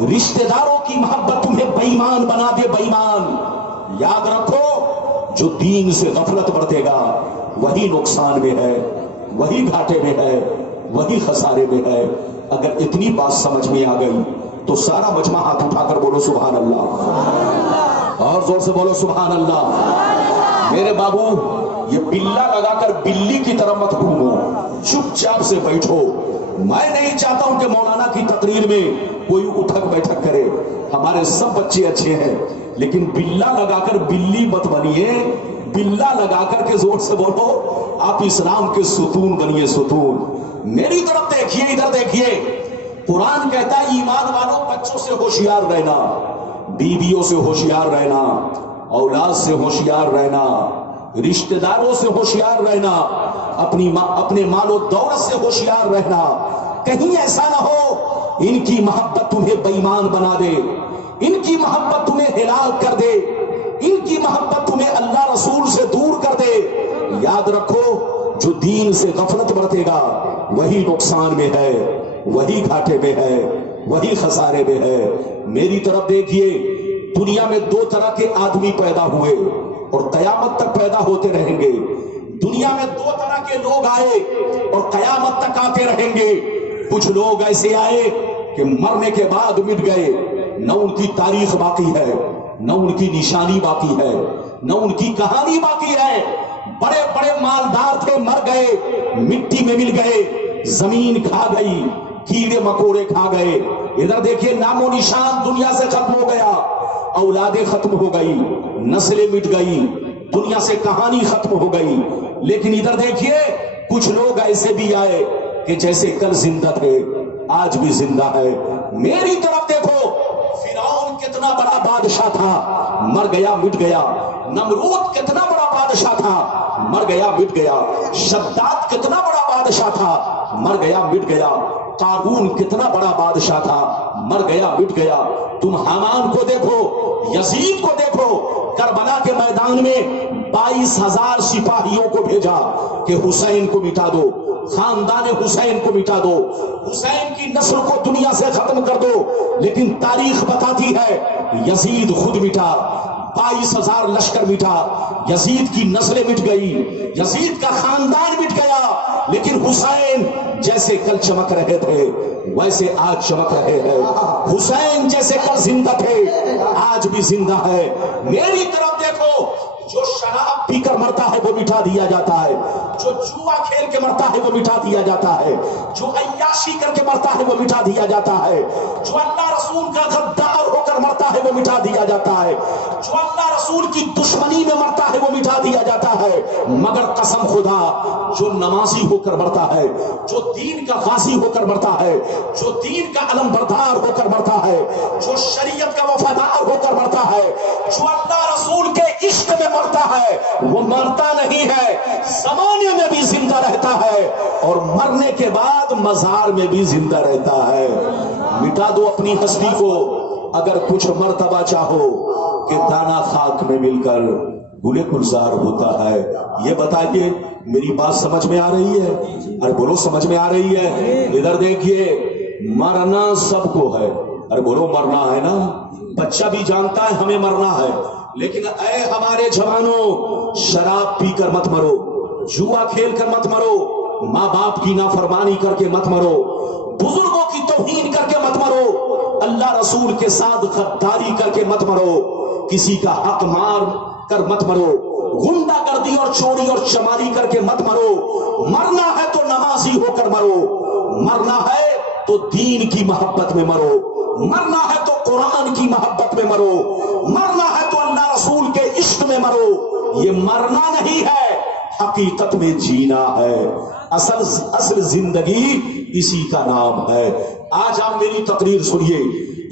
رشتہ داروں کی محبت تمہیں بےایمان بنا دے، بےایمان۔ یاد رکھو جو دین سے غفلت برتے گا وہی نقصان میں ہے، وہی گھاٹے میں ہے، وہی خسارے میں ہے۔ اگر اتنی بات سمجھ میں آ گئی تو سارا مجمع ہاتھ اٹھا کر بولو سبحان اللہ، اور زور سے بولو سبحان اللہ۔ میرے بابو یہ بلا لگا کر بلی کی طرح مت گھومو، چپ چاپ سے بیٹھو۔ میں نہیں چاہتا ہوں کہ مولانا کی تقریر میں کوئی اٹھک بیٹھک کرے، ہمارے سب بچے اچھے ہیں، لیکن بلا لگا کر بلی مت بنیے، بلا لگا کر کے زور سے بولو آپ اسلام کے ستون بنیے، ستون۔ میری طرف دیکھیے، ادھر دیکھیے، قرآن کہتا ہے ایمان والوں بچوں سے ہوشیار رہنا، بیویوں سے ہوشیار رہنا، اولاد سے ہوشیار رہنا، رشتہ داروں سے ہوشیار رہنا، اپنے مال و دولت سے ہوشیار رہنا۔ کہیں ایسا نہ ہو ان کی محبت تمہیں بے ایمان بنا دے، ان کی محبت تمہیں ہلاک کر دے، ان کی محبت تمہیں اللہ رسول سے دور کر دے۔ یاد رکھو جو دین سے غفلت برتے گا وہی نقصان میں ہے، وہی گھاٹے میں ہے، وہی خسارے میں ہے۔ میری طرف دیکھیے، دنیا میں دو طرح کے آدمی پیدا ہوئے اور قیامت تک پیدا ہوتے رہیں گے۔ دنیا میں دو طرح کے لوگ آئے اور قیامت تک آتے رہیں گے۔ کچھ لوگ ایسے آئے کہ مرنے کے بعد مٹ گئے، نہ ان کی تاریخ باقی ہے، نہ ان کی نشانی باقی ہے، نہ ان کی کہانی باقی ہے۔ بڑے بڑے مالدار تھے، مر گئے، مٹی میں مل گئے، زمین کھا گئی، کیڑے مکوڑے کھا گئے۔ ادھر دیکھیے نام و نشان دنیا سے ختم ہو گیا، اولادیں ختم ہو گئی، نسلیں مٹ گئی، دنیا سے کہانی ختم ہو گئی۔ لیکن ادھر دیکھیے کچھ لوگ ایسے بھی آئے کہ جیسے کل زندہ تھے آج بھی زندہ ہے۔ میری طرف دیکھو، فرعون کتنا بڑا بادشاہ تھا، مر گیا مٹ گیا۔ نمرود کتنا بڑا بادشاہ تھا، مر گیا مٹ گیا۔ شداد کتنا بڑا بادشاہ تھا، مر گیا مٹ گیا۔ قارون کتنا بڑا بادشاہ تھا، مر گیا مٹ گیا۔ تم حامان کو دیکھو، یزید کو دیکھو، کربلا کے میدان میں 22,000 سپاہیوں کو بھیجا کہ حسین کو مٹا دو، خاندان حسین کو مٹا دو، حسین کی نسل کو دنیا سے ختم کر دو۔ لیکن تاریخ بتاتی ہے یزید خود مٹا، 22,000 لشکر مٹا، یزید کی نسلیں مٹ گئی، یزید کا خاندان مٹ گیا۔ لیکن حسین جیسے کل چمک رہے تھے ویسے آج چمک رہے ہیں، حسین جیسے کل زندہ تھے آج بھی زندہ ہے۔ میری طرف دیکھو، جو شراب پی کر مرتا ہے وہ مٹا دیا جاتا ہے، جو جوا کھیل کے مرتا ہے وہ مٹا دیا جاتا ہے، جو عیاشی کر کے مرتا ہے وہ مٹا دیا جاتا ہے، جو اللہ رسول کا غدار ہو کر مرتا ہے وہ مٹا دیا جاتا ہے، جو اللہ رسول کی دشمنی میں مرتا ہے وہ مٹا دیا جاتا ہے۔ مگر قسم خدا جو نمازی ہو کر مرتا ہے، جو دین کا غازی ہو کر مرتا ہے، جو دین کا علم بردار ہو کر مرتا ہے، جو شریعت کا وفادار ہو کر مرتا ہے، جو اللہ رسول کے عشق میں مرتا ہے، وہ مرتا نہیں ہے، زمانے میں بھی زندہ رہتا ہے اور مرنے کے بعد مزار میں بھی زندہ رہتا ہے۔ مٹا دو اپنی ہستی کو اگر کچھ مرتبہ چاہو کہ دانا خاک میں مل کر گلے گلزار ہوتا ہے۔ یہ بتائیے میری بات سمجھ میں آ رہی ہے؟ ارے بولو سمجھ میں آ رہی ہے؟ ادھر دیکھیے، مرنا سب کو ہے، ارے بولو مرنا ہے نا، بچہ بھی جانتا ہے ہمیں مرنا ہے، لیکن اے ہمارے جوانوں، شراب پی کر مت مرو، جوا کھیل کر مت مرو، ماں باپ کی نافرمانی کر کے مت مرو، بزرگوں کی توہین کر کے مت مرو، اللہ رسول کے ساتھ غداری کر کے مت مرو، کسی کا حق مار کر مت مرو، غنڈہ گردی اور چوری اور چماری کر کے مت مرو۔ مرنا ہے تو نمازی ہو کر مرو، مرنا ہے تو دین کی محبت میں مرو، مرنا ہے تو قرآن کی محبت میں مرو، مرنا ہے تو اللہ رسول کے عشق میں مرو۔ یہ مرنا نہیں ہے، حقیقت میں جینا ہے، اصل زندگی اسی کا نام ہے۔ آج آپ میری تقریر سنیے،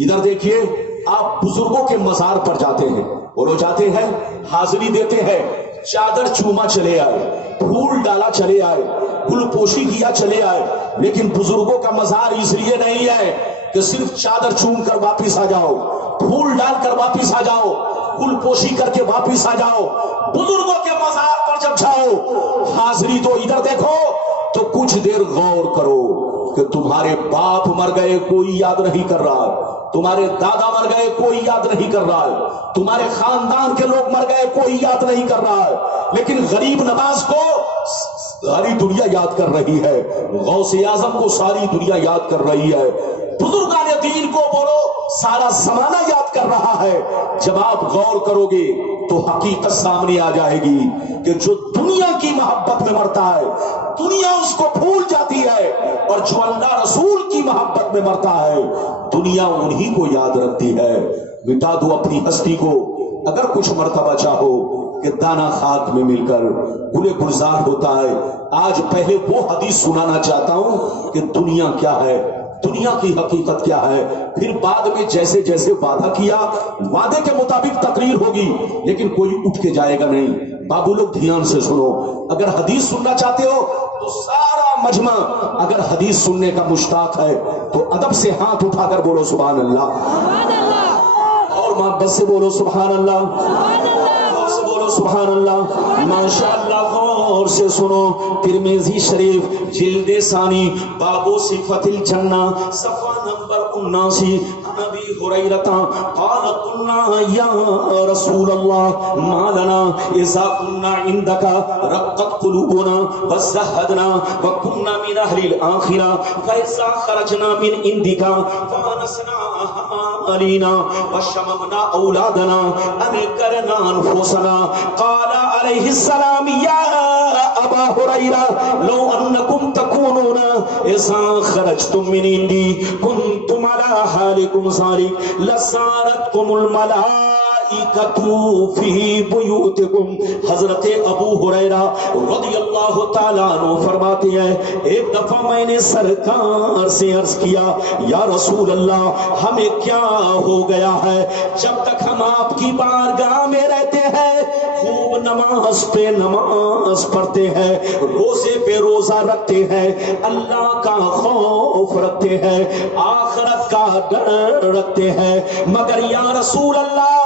ادھر دیکھیے، آپ بزرگوں کے مزار پر جاتے ہیں، اور وہ جاتے ہیں حاضری دیتے ہیں، چادر چوما چلے آئے، پھول ڈالا چلے آئے، گل پوشی کیا چلے آئے، لیکن بزرگوں کا مزار اس لیے نہیں ہے کہ صرف چادر چوم کر واپس آ جاؤ، پھول ڈال کر واپس آ جاؤ، گل پوشی کر کے واپس آ جاؤ۔ بزرگوں کے مزار پر جب جاؤ حاضری تو ادھر دیکھو تو کچھ دیر غور کرو کہ تمہارے باپ مر گئے کوئی یاد نہیں کر رہا، تمہارے دادا مر گئے کوئی یاد نہیں کر رہا ہے، تمہارے خاندان کے لوگ مر گئے کوئی یاد نہیں کر رہا ہے، لیکن غریب نواز کو ساری دنیا یاد کر رہی ہے، غوث اعظم کو ساری دنیا یاد کر رہی ہے، بزرگان دین کو بولو سارا زمانہ یاد کر رہا ہے۔ جب آپ غور کرو گے تو حقیقت سامنے آ جائے گی کہ جو دنیا کی محبت میں مرتا ہے دنیا اس کو بھول جاتی ہے، اور جو اللہ رسول کی محبت میں مرتا ہے دنیا انہی کو یاد رکھتی ہے۔ مٹا دو اپنی ہستی کو، اگر کچھ مرتبہ چاہو کہ دانا خاک میں مل کر گلے گلزار ہوتا ہے۔ آج پہلے وہ حدیث سنانا چاہتا ہوں کہ دنیا کیا ہے، دنیا کی حقیقت کیا ہے، پھر بعد میں جیسے جیسے وعدہ کیا وعدے کے مطابق تقریر ہوگی، لیکن کوئی اٹھ کے جائے گا نہیں۔ بابو لوگ دھیان سے سنو، اگر حدیث سننا چاہتے ہو تو سارا مجمع اگر حدیث سننے کا مشتاق ہے تو ادب سے ہاتھ اٹھا کر بولو سبحان اللہ، اور محبت سے بولو سبحان اللہ، اور سے بولو سبحان اللہ۔ ماشاء اللہ، غور سے سنو، ترمذی شریف جلد ثانی باب صفت الجنہ صفحہ نمبر 79، ابی ہریرہ قال قلنا یا رسول اللہ ما لنا اذا كنا عندك رقت قلوبنا وزهدنا وكنا من اهل الاخره فاذا خرجنا من عندك فانسنا علينا وشممنا اولادنا انكرنا انفسنا قال عليه السلام يا ابا ہریرہ لو انکم تکونون اذا خرجتم من عندي كنتم على حالكم ذلك لسارتكم الملائکۃ فی بیوتکم۔ حضرت ابو ہریرہ رضی اللہ تعالیٰ عنہ فرماتے ہیں ایک دفعہ میں نے سرکار سے عرض کیا یا رسول اللہ ہمیں کیا ہو گیا ہے، جب تک ہم آپ کی بارگاہ میں رہتے ہیں خوب نماز پہ نماز پڑھتے ہیں، روزے پہ روزہ رکھتے ہیں، اللہ کا خوف رکھتے ہیں، آخرت کا ڈر رکھتے ہیں، مگر یا رسول اللہ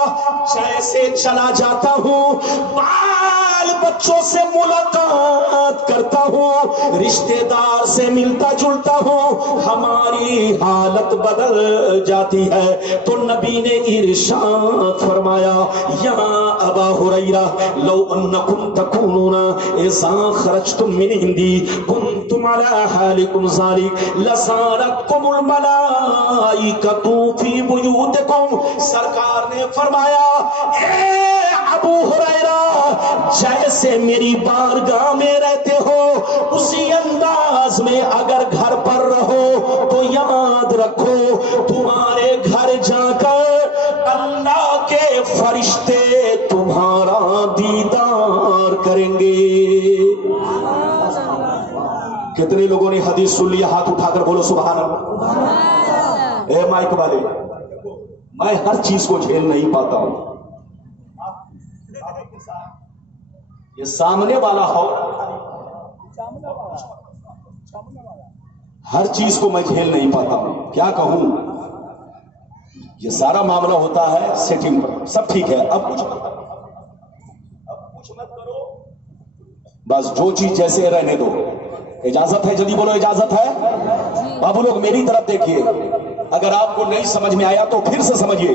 جیسے چلا جاتا ہوں بال بچوں سے ملاقات کرتا ہوں، رشتہ دار سے ملتا جلتا ہوں، ہماری حالت بدل جاتی ہے۔ تو نبی نے ارشاد فرمایا یا ابا ہریرہ لو انکم تکونون اذا خرجتم من عندی کنتم علی حالکم ذلک لسارتکم الملائکۃ فی بیوتکم۔ سرکار نے فرمایا اے ابو ہریرہ جیسے میری بارگاہ میں رہتے ہو اسی انداز میں اگر گھر پر رہو تو یاد رکھو تمہارے گھر جا کر اللہ کے فرشتے تمہارا دیدار کریں گے۔ کتنے لوگوں نے حدیث سن لیا؟ ہاتھ اٹھا کر بولو سبحان اللہ۔ اے مائک والے، میں ہر چیز کو جھیل نہیں پاتا ہوں، یہ سامنے والا ہو ہر چیز کو میں جھیل نہیں پاتا ہوں، کیا کہوں؟ یہ سارا معاملہ ہوتا ہے سیٹنگ پر، سب ٹھیک ہے، اب کچھ مت کرو، بس جو چیز جیسے رہنے دو۔ اجازت ہے؟ جلدی بولو اجازت ہے؟ بابو لوگ میری طرف دیکھیے، اگر آپ کو نہیں سمجھ میں آیا تو پھر سے سمجھیے۔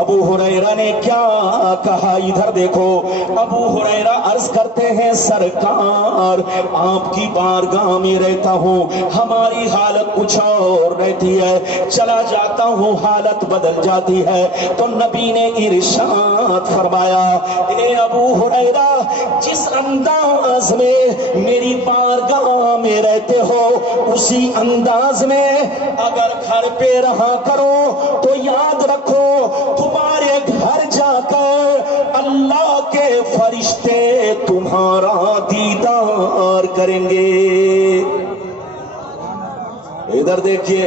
ابو ہریرہ نے کیا کہا ادھر دیکھو۔ ابو ہریرہ عرض کرتے ہیں سرکار آپ کی بارگاہ میں رہتا ہوں، ہماری حالت کچھ اور رہتی ہے، چلا جاتا ہوں حالت بدل جاتی ہے۔ تو نبی نے ارشاد فرمایا اے ابو ہریرہ جس انداز میں میری بارگاہ میں رہتے ہو اسی انداز میں اگر گھر پہ رہا کرو تو یاد رکھو تمہارے گھر جا کر اللہ کے فرشتے تمہارا دیدار کریں گے۔ ادھر دیکھیے،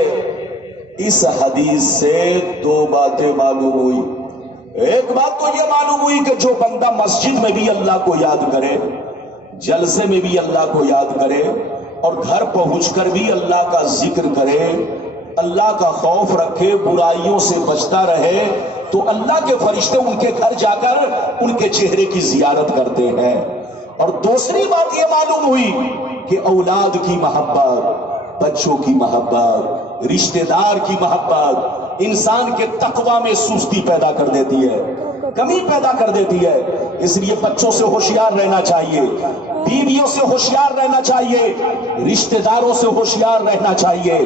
اس حدیث سے دو باتیں معلوم ہوئی۔ ایک بات تو یہ معلوم ہوئی کہ جو بندہ مسجد میں بھی اللہ کو یاد کرے، جلسے میں بھی اللہ کو یاد کرے، اور گھر پہنچ کر بھی اللہ کا ذکر کرے، اللہ کا خوف رکھے، برائیوں سے بچتا رہے، تو اللہ کے فرشتے ان کے گھر جا کر ان کے چہرے کی زیارت کرتے ہیں۔ اور دوسری بات یہ معلوم ہوئی کہ اولاد کی محبت، بچوں کی محبت، رشتہ دار کی محبت، انسان کے تقوی میں سستی پیدا کر دیتی ہے، کمی پیدا کر دیتی ہے۔ اس لیے بچوں سے ہوشیار رہنا چاہیے، بیویوں سے ہوشیار رہنا چاہیے، رشتہ داروں سے ہوشیار رہنا چاہیے۔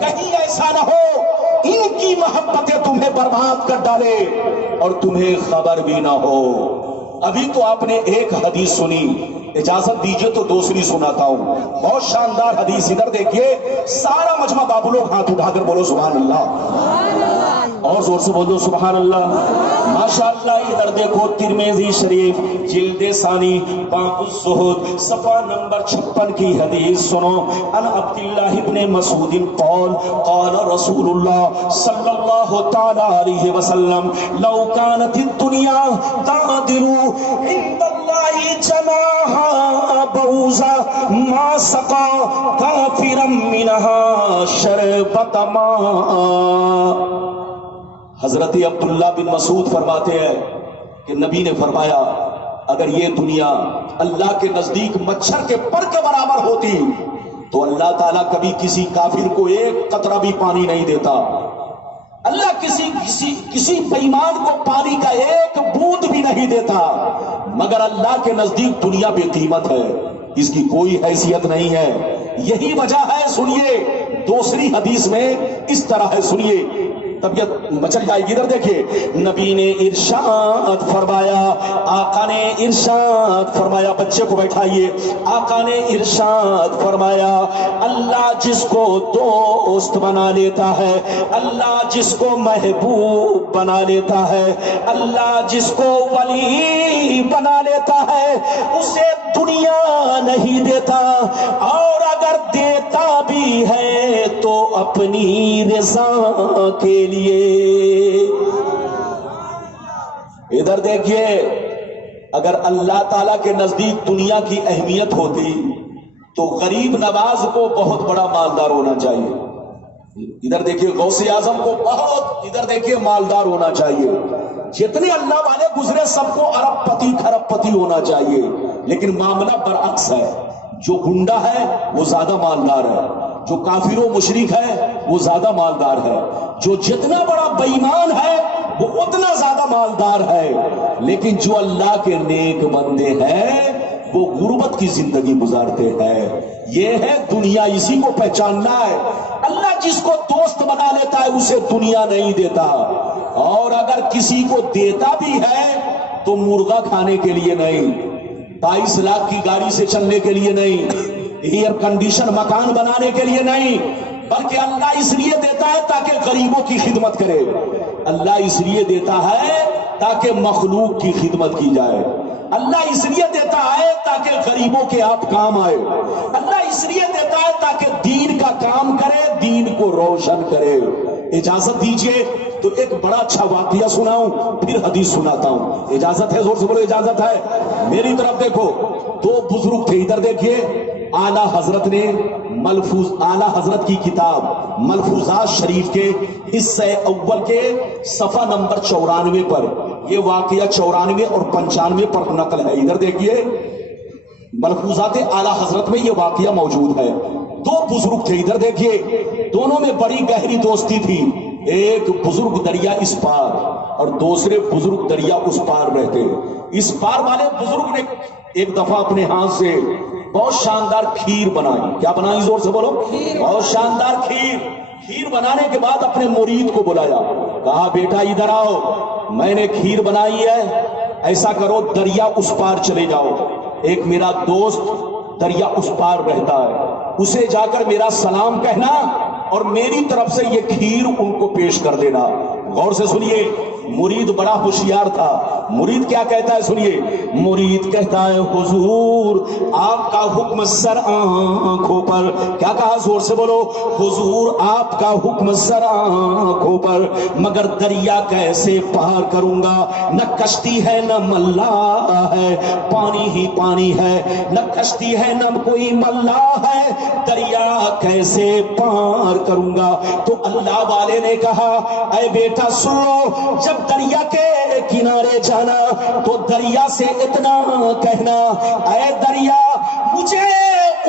کہیں ایسا نہ ہو ان کی محبتیں تمہیں برباد کر ڈالے اور تمہیں خبر بھی نہ ہو۔ ابھی تو آپ نے ایک حدیث سنی، اجازت دیجئے تو دوسری سناتا ہوں، بہت شاندار حدیث۔ ادھر دیکھیے، سارا مجمع بابو لوگ ہاتھ اٹھا کر بولو سبحان اللہ، اور زور سے بولو سبحان اللہ، ماشاءاللہ۔ ادھر دیکھو، ترمذی شریف جلد ثانی باب الزہد صفحہ نمبر 56 کی حدیث سنو۔ ان عبداللہ ابن مسعود قال قال رسول اللہ صلی اللہ تعالی علیہ وسلم لو كانت الدنيا تعدل عند الله جناح بعوضة ما سقى كافرا منها شربة ماء۔ حضرت عبداللہ بن مسعود فرماتے ہیں کہ نبی نے فرمایا اگر یہ دنیا اللہ کے نزدیک مچھر کے پر کے برابر ہوتی تو اللہ تعالیٰ کبھی کسی کافر کو ایک قطرہ بھی پانی نہیں دیتا۔ اللہ کسی بےایمان کو پانی کا ایک بوند بھی نہیں دیتا، مگر اللہ کے نزدیک دنیا بے قیمت ہے، اس کی کوئی حیثیت نہیں ہے۔ یہی وجہ ہے، سنیے دوسری حدیث میں اس طرح ہے، سنیے طبیعت مچل جائے گی۔ ادھر دیکھیے، نبی نے ارشاد فرمایا، آقا نے ارشاد فرمایا، بچے کو بیٹھائیے، آقا نے ارشاد فرمایا اللہ جس کو دوست بنا لیتا ہے، اللہ جس کو محبوب بنا لیتا ہے، اللہ جس کو ولی بنا لیتا ہے، اسے دنیا نہیں دیتا، اور اگر دیتا بھی ہے تو اپنی رضا کے لیے۔ ادھر دیکھیے، اگر اللہ تعالیٰ کے نزدیک دنیا کی اہمیت ہوتی تو غریب نواز کو بہت بڑا مالدار ہونا چاہیے۔ ادھر دیکھیے، غوث اعظم کو بہت، ادھر دیکھیے، مالدار ہونا چاہیے۔ جتنے اللہ والے گزرے سب کو ارب پتی کھرب پتی ہونا چاہیے، لیکن معاملہ برعکس ہے۔ جو گنڈا ہے وہ زیادہ مالدار ہے، جو کافر و مشرک ہے وہ زیادہ مالدار ہے، جو جتنا بڑا بے ایمان ہے وہ اتنا زیادہ مالدار ہے، لیکن جو اللہ کے نیک بندے ہیں وہ غربت کی زندگی گزارتے ہیں۔ یہ ہے دنیا، اسی کو پہچاننا ہے۔ اللہ جس کو دوست بنا لیتا ہے اسے دنیا نہیں دیتا، اور اگر کسی کو دیتا بھی ہے تو مرغا کھانے کے لیے نہیں، 22 لاکھ کی گاڑی سے چلنے کے لیے نہیں، ایئر کنڈیشن مکان بنانے کے لیے نہیں، بلکہ اللہ اس لیے دیتا ہے تاکہ غریبوں کی خدمت کرے۔ اللہ اس لیے دیتا ہے تاکہ مخلوق کی خدمت کی جائے۔ اللہ اس لیے دیتا ہے تاکہ غریبوں کے آپ کام آئے۔ اللہ اس لیے دیتا ہے تاکہ دین کا کام کرے، دین کو روشن کرے۔ اجازت دیجئے تو ایک بڑا اچھا واقعہ سناؤں، پھر حدیث سناتا ہوں۔ اجازت ہے؟ زور سے بولو اجازت ہے۔ میری طرف دیکھو، دو بزرگ تھے، ادھر دیکھیے، اعلیٰ حضرت نے اعلیٰ حضرت کی کتاب ملفوظات شریف کے حصہ اول کے صفحہ نمبر 94 پر یہ واقعہ 94 اور 95 پر نقل ہے۔ ادھر دیکھیے، ملفوظات اعلیٰ حضرت میں یہ واقعہ موجود ہے۔ دو بزرگ تھے، ادھر دیکھیے، دونوں میں بڑی گہری دوستی تھی۔ ایک بزرگ دریا اس پار اور دوسرے بزرگ دریا اس پار رہتے۔ اس پار والے بزرگ نے ایک دفعہ اپنے ہاتھ سے بہت شاندار کھیر بنائی۔ کیا بنائی؟ زور سے بولو۔ بہت شاندار کھیر بنانے کے بعد اپنے مرید کو بلایا، کہا بیٹا ادھر آؤ، میں نے کھیر بنائی ہے، ایسا کرو دریا اس پار چلے جاؤ، ایک میرا دوست دریا اس پار رہتا ہے، اسے جا کر میرا سلام کہنا اور میری طرف سے یہ کھیر ان کو پیش کر دینا۔ غور سے سنیے، مرید بڑا ہوشیار تھا۔ مرید کیا کہتا ہے؟ سنیے، مرید کہتا ہے حضور آپ کا حکم سر آنکھوں پر۔ کیا کہا؟ زور سے بولو۔ حضور آپ کا حکم سر آنکھوں پر، مگر دریا کیسے پار کروں گا؟ نہ کشتی ہے نہ ملاح ہے، پانی ہی پانی ہے، نہ کشتی ہے نہ کوئی ملاح ہے، دریا کیسے پار کروں گا؟ تو اللہ والے نے کہا اے بیٹا سن لو، جب دریا کے کنارے جانا تو دریا سے اتنا کہنا، اے دریا مجھے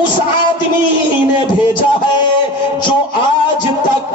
اس آدمی نے بھیجا ہے جو آج تک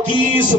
30